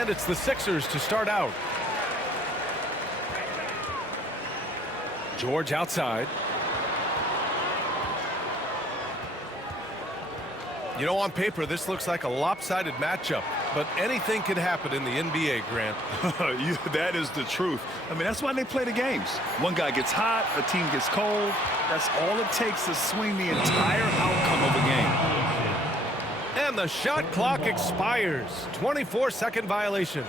And it's the Sixers to start out. George outside. You know, on paper, this looks like a lopsided matchup, but anything can happen in the NBA, Grant. That is the truth. I mean, that's why they play the games. One guy gets hot, a team gets cold. That's all it takes to swing the entire outcome of a game. And the shot clock expires. 24-second violation.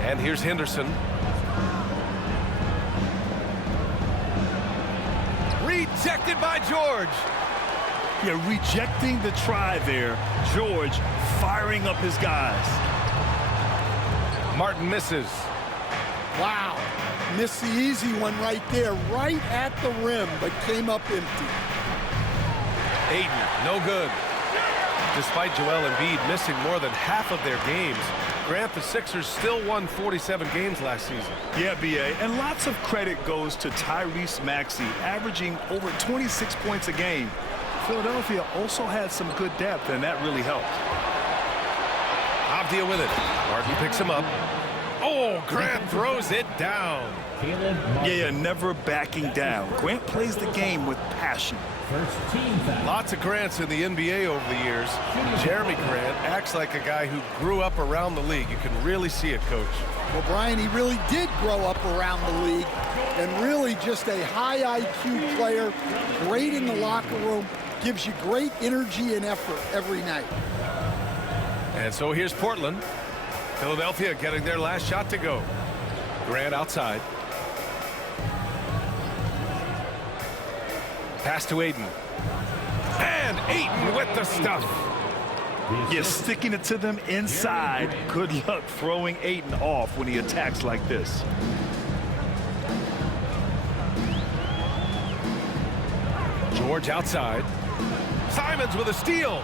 And here's Henderson. Rejected by George. Yeah, rejecting the try there. George firing up his guys. Martin misses. Wow. Missed the easy one right there, right at the rim, but came up empty. Ayton, no good. Despite Joel Embiid missing more than half of their games, Grant, the Sixers still won 47 games last season. Yeah, B.A., and lots of credit goes to Tyrese Maxey, averaging over 26 points a game. Philadelphia also had some good depth, and that really helped. Avdia with it. Martin picks him up. Oh, Grant throws it down. Yeah, never backing down. Grant plays the game with passion. Lots of Grants in the NBA over the years. Jeremy Grant acts like a guy who grew up around the league. You can really see it, Coach. Well, Brian, he really did grow up around the league and really just a high IQ player, great in the locker room, gives you great energy and effort every night. And so here's Portland. Philadelphia getting their last shot to go. Grant outside. Pass to Ayton. And Ayton with the stuff. Yeah, sticking it to them inside. Good luck throwing Ayton off when he attacks like this. George outside. Simons with a steal.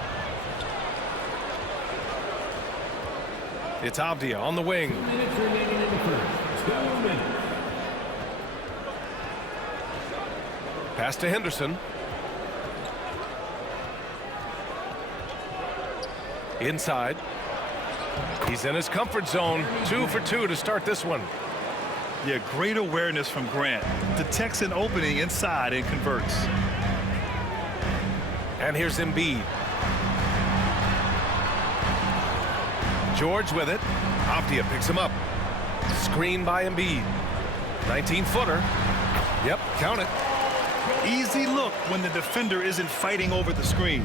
It's Avdia on the wing. 2 minutes remaining in the first. 2 minutes. Pass to Henderson. Inside. He's in his comfort zone. 2 for 2 to start this one. Yeah, great awareness from Grant. Detects an opening inside and converts. And here's Embiid. George with it. Avdia picks him up. Screen by Embiid. 19-footer. Yep, count it. Easy look when the defender isn't fighting over the screen.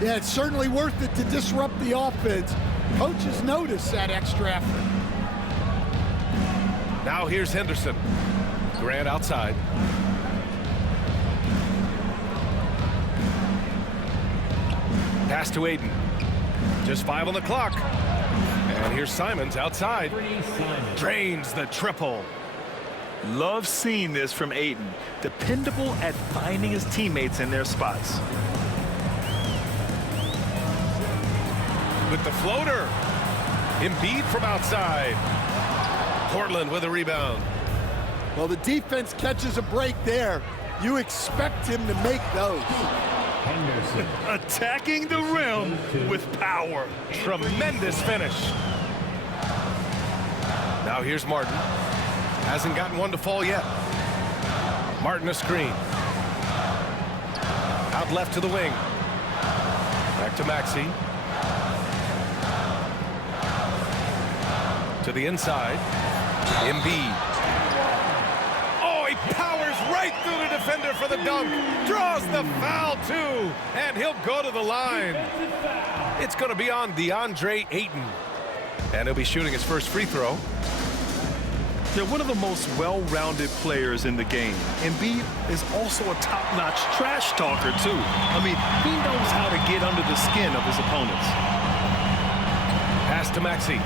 Yeah, it's certainly worth it to disrupt the offense. Coaches notice that extra effort. Now here's Henderson. Grant outside. Pass to Ayton. Just 5 on the clock. And here's Simons outside. Drains the triple. Love seeing this from Ayton. Dependable at finding his teammates in their spots. With the floater. Embiid from outside. Portland with a rebound. Well, the defense catches a break there. You expect him to make those. Henderson. Attacking the rim with power. Tremendous finish. Now here's Martin. Hasn't gotten one to fall yet. Martin a screen. Out left to the wing. Back to Maxey. To the inside. Embiid. Oh, he powers right through the defender for the dunk. Draws the foul, too. And he'll go to the line. It's going to be on DeAndre Ayton. And he'll be shooting his first free throw. They're one of the most well-rounded players in the game. Embiid is also a top-notch trash talker, too. I mean, he knows how to get under the skin of his opponents. Pass to Maxey.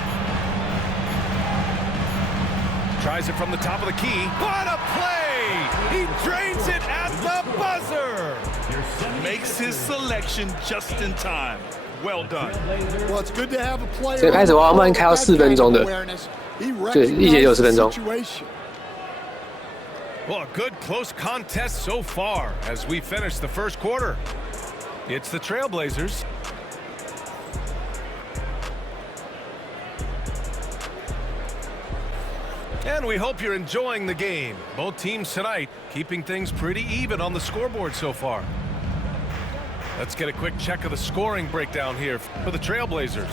Tries it from the top of the key. What a play! He drains it at the buzzer! Makes his selection just in time. Well done. Well, it's good to have a player. 这个开始我们开到4分钟的， He 就1节60分钟。 situation. Well, a good close contest so far as we finish the first quarter. It's the Trailblazers. And we hope you're enjoying the game. Both teams tonight keeping things pretty even on the scoreboard so far. Let's get a quick check of the scoring breakdown here for the Trailblazers.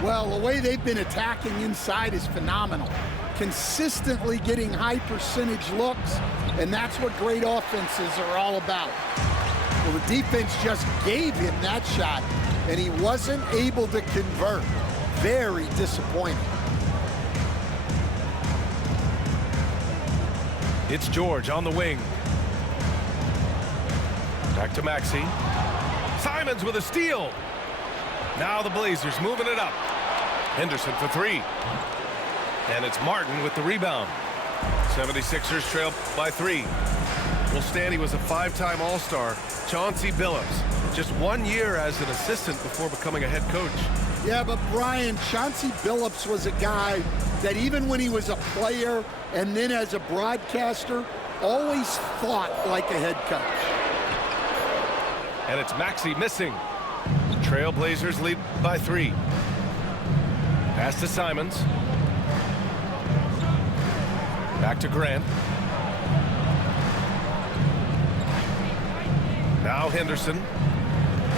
Well, the way they've been attacking inside is phenomenal. Consistently getting high percentage looks, and that's what great offenses are all about. Well, the defense just gave him that shot, and he wasn't able to convert. Very disappointing. It's George on the wing. Back to Maxey. Simons with a steal. Now the Blazers moving it up. Henderson for three. And it's Martin with the rebound. 76ers trail by 3. Well, Stanley was a 5-time All-Star. Chauncey Billups, just 1 year as an assistant before becoming a head coach. Yeah, but Brian, Chauncey Billups was a guy that even when he was a player and then as a broadcaster, always thought like a head coach. And it's Maxey missing. The Trailblazers lead by 3. Pass to Simons. Back to Grant. Now Henderson.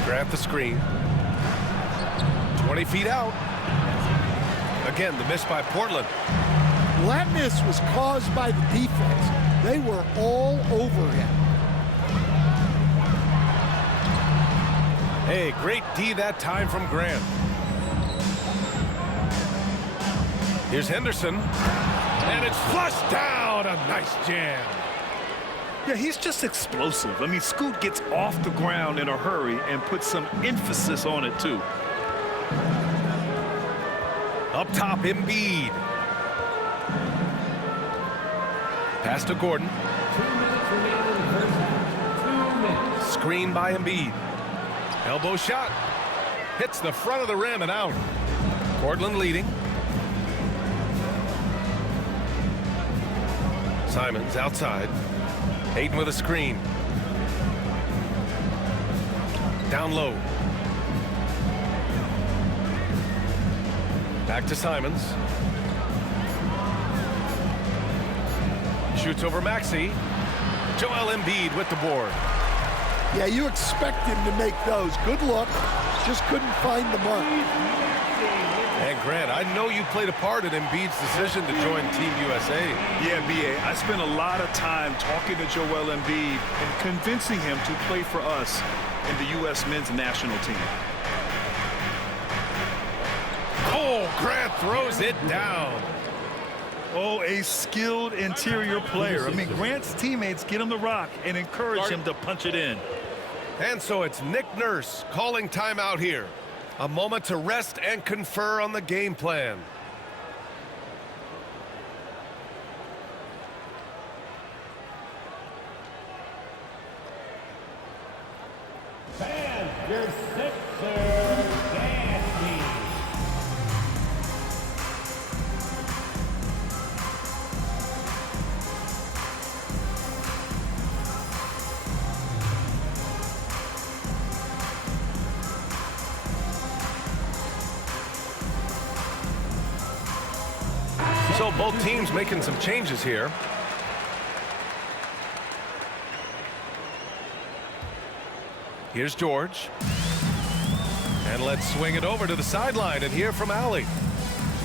Grant the screen. 20 feet out. Again, the miss by Portland. That miss was caused by the defense. They were all over him. Hey, great D that time from Grant. Here's Henderson. And it's flushed down. A nice jam. Yeah, he's just explosive. I mean, Scoot gets off the ground in a hurry and puts some emphasis on it, too. Up top, Embiid. Pass to Gordon. 2 minutes remaining in the first half. 2 minutes. Screen by Embiid. Elbow shot. Hits the front of the rim and out. Portland leading. Simons outside. Hayden with a screen. Down low. Back to Simons. Shoots over Maxey. Joel Embiid with the board. Yeah, you expect him to make those. Good look. Just couldn't find the mark. And Grant, I know you played a part in Embiid's decision to join Team USA. Yeah, B.A., I spent a lot of time talking to Joel Embiid and convincing him to play for us in the U.S. men's national team. Oh, Grant throws it down. Oh, a skilled interior player. I mean, Grant's teammates get him the rock and encourage him to punch it in. And so it's Nick Nurse calling timeout here. A moment to rest and confer on the game plan. And your Sixers, Danny. So both teams making some changes here. Here's George. And let's swing it over to the sideline and hear from Allie.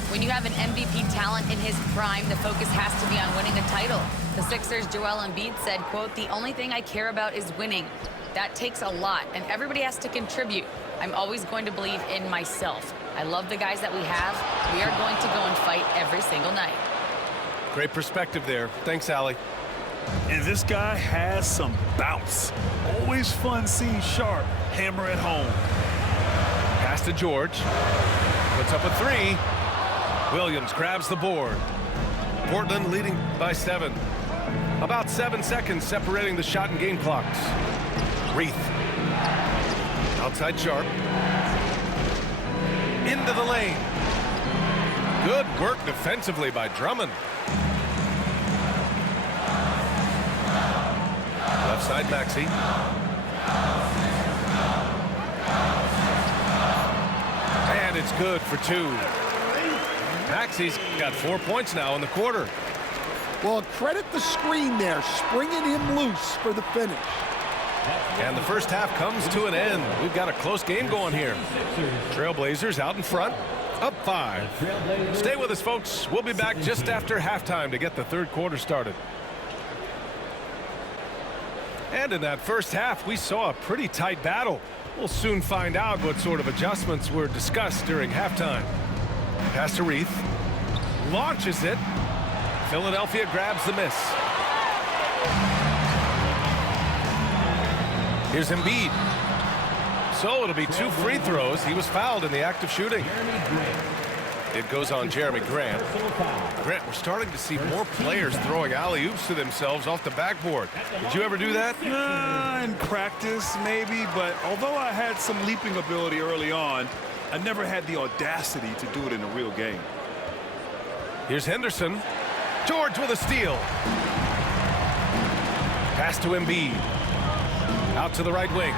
When you have an MVP talent in his prime, the focus has to be on winning a title. The Sixers' Joel Embiid said, quote, "The only thing I care about is winning. That takes a lot, and everybody has to contribute. I'm always going to believe in myself. I love the guys that we have. We are going to go and fight every single night." Great perspective there. Thanks, Allie. And this guy has some bounce. Always fun seeing Sharp hammer it home. Pass to George. Puts up a 3. Williams grabs the board. Portland leading by 7. About 7 seconds separating the shot and game clocks. Reith. Outside Sharp. Into the lane. Good work defensively by Drummond. Left side, Maxey. And it's good for 2. Maxey's got 4 points now in the quarter. Well, credit the screen there, springing him loose for the finish. And the first half comes to an end. We've got a close game going here. Trailblazers out in front, up 5. Stay with us, folks. We'll be back just after halftime to get the third quarter started. And in that first half, we saw a pretty tight battle. We'll soon find out what sort of adjustments were discussed during halftime. Pass to Reith. Launches it. Philadelphia grabs the miss. Here's Embiid. So it'll be 2 free throws. He was fouled in the act of shooting. It goes on Jeremy Grant. Grant, we're starting to see more players throwing alley-oops to themselves off the backboard. Did you ever do that? In practice, maybe, but although I had some leaping ability early on, I never had the audacity to do it in a real game. Here's Henderson. George with a steal. Pass to Embiid. Out to the right wing.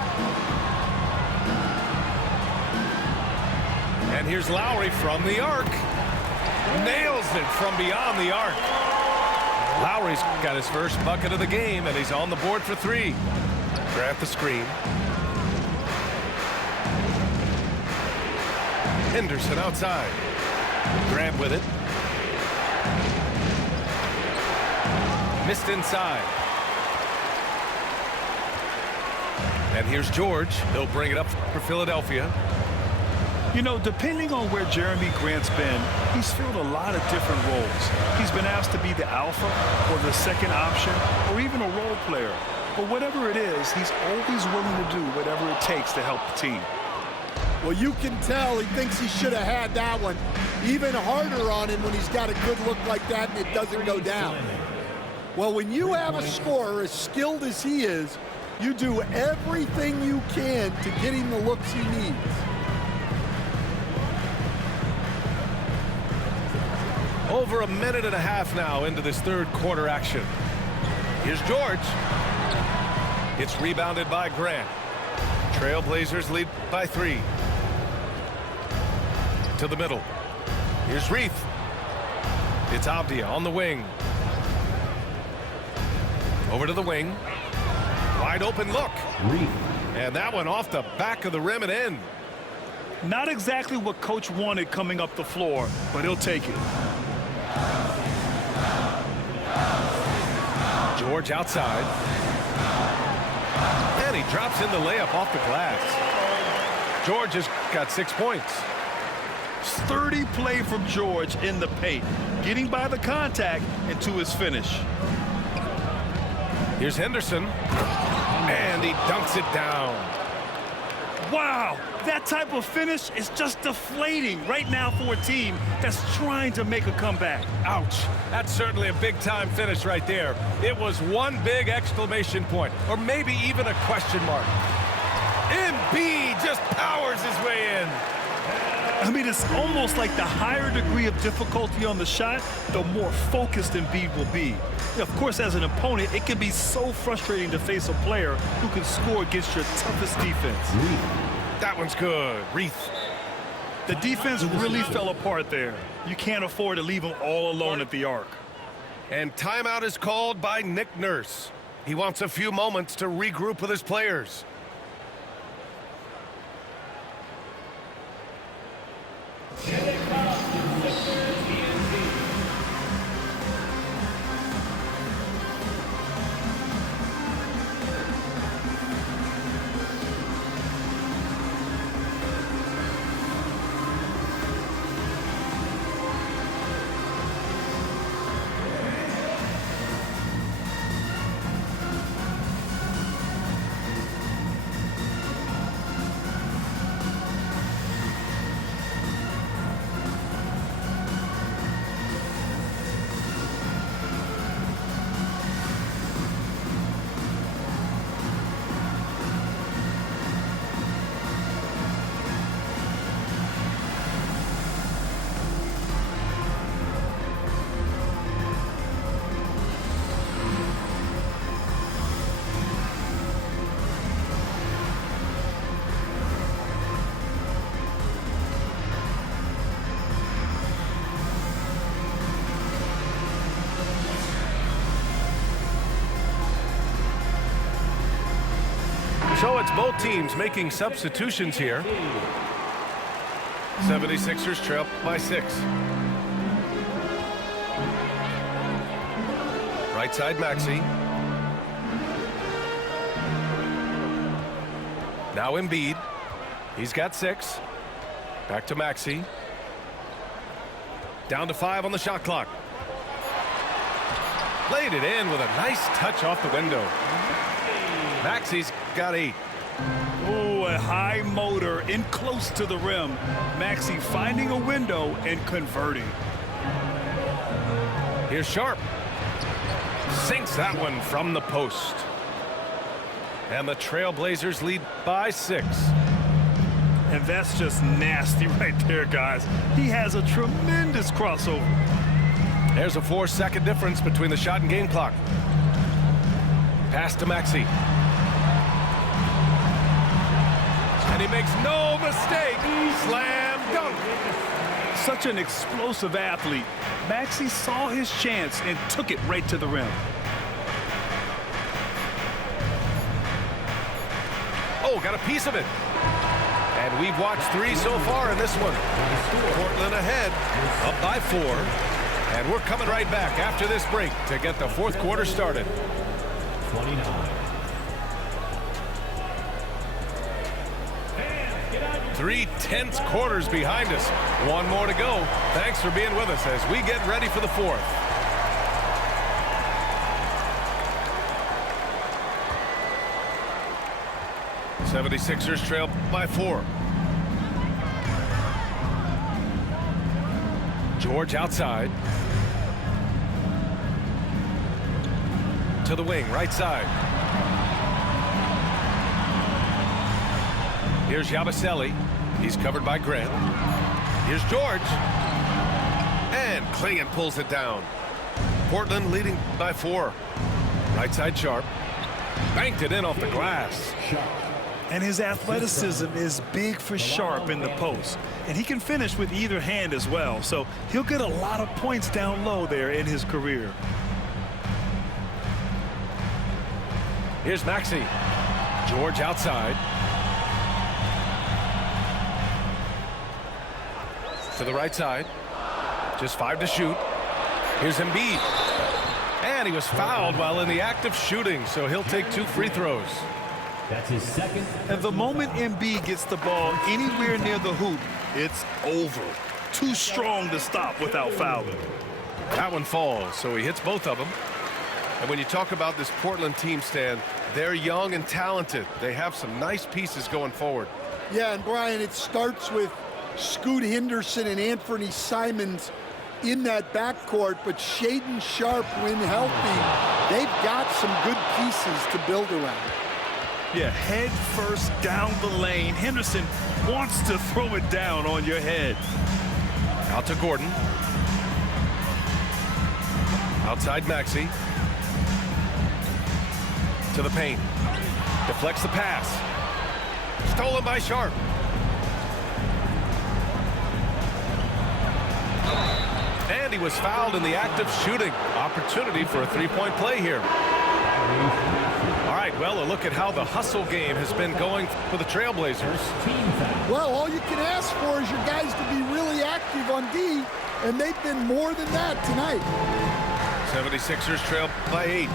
And here's Lowry from the arc. Nails it from beyond the arc. Lowry's got his first bucket of the game, and he's on the board for 3. Grant the screen. Henderson outside. Grant with it. Missed inside. And here's George. He'll bring it up for Philadelphia. You know, depending on where Jeremy Grant's been, he's filled a lot of different roles. He's been asked to be the alpha or the second option or even a role player. But whatever it is, he's always willing to do whatever it takes to help the team. Well, you can tell he thinks he should have had that one. Even harder on him when he's got a good look like that and it doesn't go down. Well, when you have a scorer as skilled as he is, you do everything you can to get him the looks he needs. Over a minute and a half now into this third quarter action. Here's George. It's rebounded by Grant. Trailblazers lead by 3. To the middle. Here's Reith. It's Avdia on the wing. Over to the wing. Wide open look. And that one off the back of the rim and in. Not exactly what coach wanted coming up the floor, but he'll take it. George outside. And he drops in the layup off the glass. George has got 6 points. Sturdy play from George in the paint, getting by the contact and to his finish. Here's Henderson. And he dunks it down. Wow, that type of finish is just deflating right now for a team that's trying to make a comeback. Ouch. That's certainly a big-time finish right there. It was one big exclamation point, or maybe even a question mark. Embiid just powers his way in. I mean, it's almost like the higher degree of difficulty on the shot, the more focused Embiid will be. Of course, as an opponent, it can be so frustrating to face a player who can score against your toughest defense. That one's good. Reith. The defense really fell apart there. You can't afford to leave them all alone at the arc. And timeout is called by Nick Nurse. He wants a few moments to regroup with his players. It's both teams making substitutions here. 76ers trail by 6. Right side, Maxey. Now Embiid. He's got 6. Back to Maxey. Down to 5 on the shot clock. Laid it in with a nice touch off the window. Maxey's got 8. Oh, a high motor in close to the rim. Maxey finding a window and converting. Here's Sharp. Sinks that one from the post. And the Trailblazers lead by 6. And that's just nasty right there, guys. He has a tremendous crossover. There's a 4-second difference between the shot and game clock. Pass to Maxey. And he makes no mistake. Slam dunk. Such an explosive athlete. Maxey saw his chance and took it right to the rim. Oh, got a piece of it. And we've watched 3 so far in this one. Portland ahead, up by 4. And we're coming right back after this break to get the 4th quarter started. 29. 3 tense quarters behind us. 1 more to go. Thanks for being with us as we get ready for the 4th. '76ers trail by 4. George outside. To the wing, right side. Here's Yabusele. He's covered by Grant. Here's George. And Clingan pulls it down. Portland leading by 4. Right side, Sharp. Banked it in off the glass. And his athleticism is big for Sharp in the post. And he can finish with either hand as well. So he'll get a lot of points down low there in his career. Here's Maxey. George outside. To the right side. Just 5 to shoot. Here's Embiid. And he was fouled while in the act of shooting, so he'll take 2 free throws. That's his second. And the moment Embiid gets the ball anywhere near the hoop, it's over. Too strong to stop without fouling. That one falls, so he hits both of them. And when you talk about this Portland team, Stan, they're young and talented. They have some nice pieces going forward. Yeah, and Brian, it starts with Scoot Henderson and Anthony Simons in that backcourt, but Shaedon Sharpe, when healthy, they've got some good pieces to build around. Yeah, head first down the lane. Henderson wants to throw it down on your head. Out to Gordon. Outside Maxey. To the paint. Deflects the pass. Stolen by Sharpe. And he was fouled in the act of shooting. Opportunity for a 3-point play here. All right, well, a look at how the hustle game has been going for the Trailblazers. Well, all you can ask for is your guys to be really active on D, and they've been more than that tonight. 76ers trail by 8.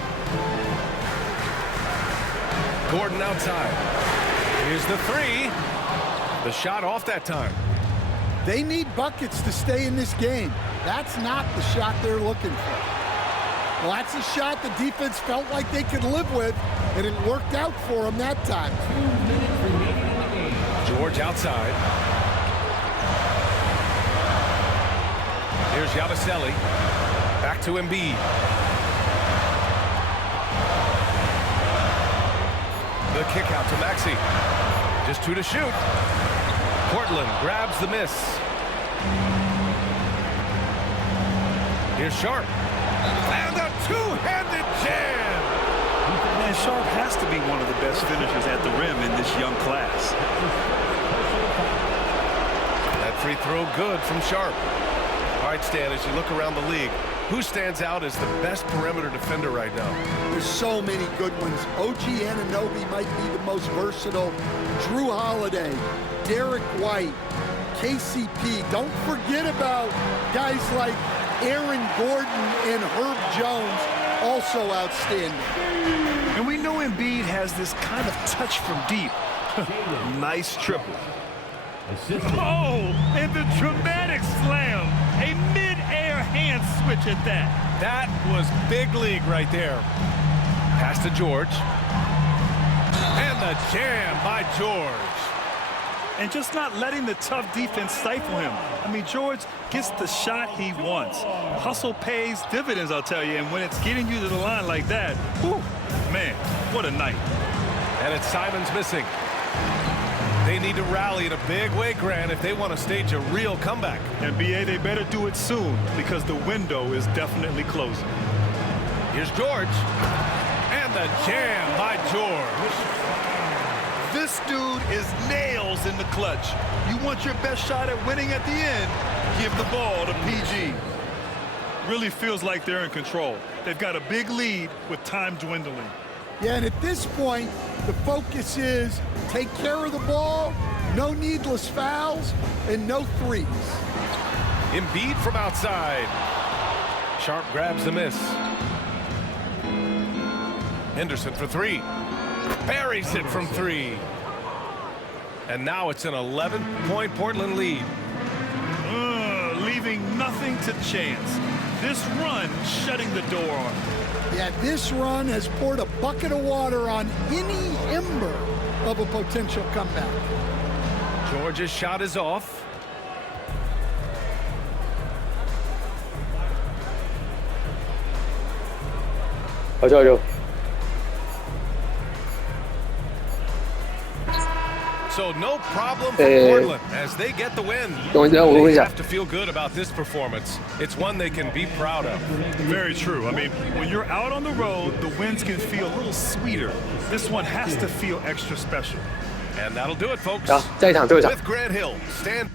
Gordon outside. Here's the 3. The shot off that time. They need buckets to stay in this game. That's not the shot they're looking for. Well, that's a shot the defense felt like they could live with, and it worked out for them that time. 2 minutes remaining in the game. George outside. Here's Yabusele. Back to Embiid. The kick out to Maxey. Just 2 to shoot. Portland grabs the miss. Here's Sharpe. And a 2-handed jam. And Sharpe has to be one of the best finishers at the rim in this young class. That free throw good from Sharpe. All right, Stan, as you look around the league, Who stands out as the best perimeter defender right now? There's so many good ones. OG Anunoby might be the most versatile. Drew Holiday, Derek White, KCP. Don't forget about guys like Aaron Gordon and Herb Jones, also outstanding. And we know Embiid has this kind of touch from deep. Nice triple. Oh, and the dramatic slam. A mid-air hand switch at that. That was big league right there. Pass to George. And the jam by George. And just not letting the tough defense stifle him. I mean, George gets the shot he wants. Hustle pays dividends, I'll tell you. And when it's getting you to the line like that, whew, man, what a night. And it's Simons missing. They need to rally in a big way, Grant, if they want to stage a real comeback. NBA, they better do it soon because the window is definitely closing. Here's George. And the jam by George. This dude is nails in the clutch. You want your best shot at winning at the end, give the ball to PG. Really feels like they're in control. They've got a big lead with time dwindling. Yeah, and at this point, the focus is take care of the ball, no needless fouls, and no threes. Embiid from outside. Sharp grabs the miss. Henderson for three. Buries it from three. And now it's an 11-point Portland lead. Leaving nothing to chance. This run shutting the door on them. Yeah, this run has poured a bucket of water on any ember of a potential comeback. George's shot is off. So no problem for Portland as they get the win. They have to feel good about this performance. It's one they can be proud of. Very true. I mean, when you're out on the road, the wins can feel a little sweeter. This one has to feel extra special. And that'll do it, folks. With Grant Hill, stand.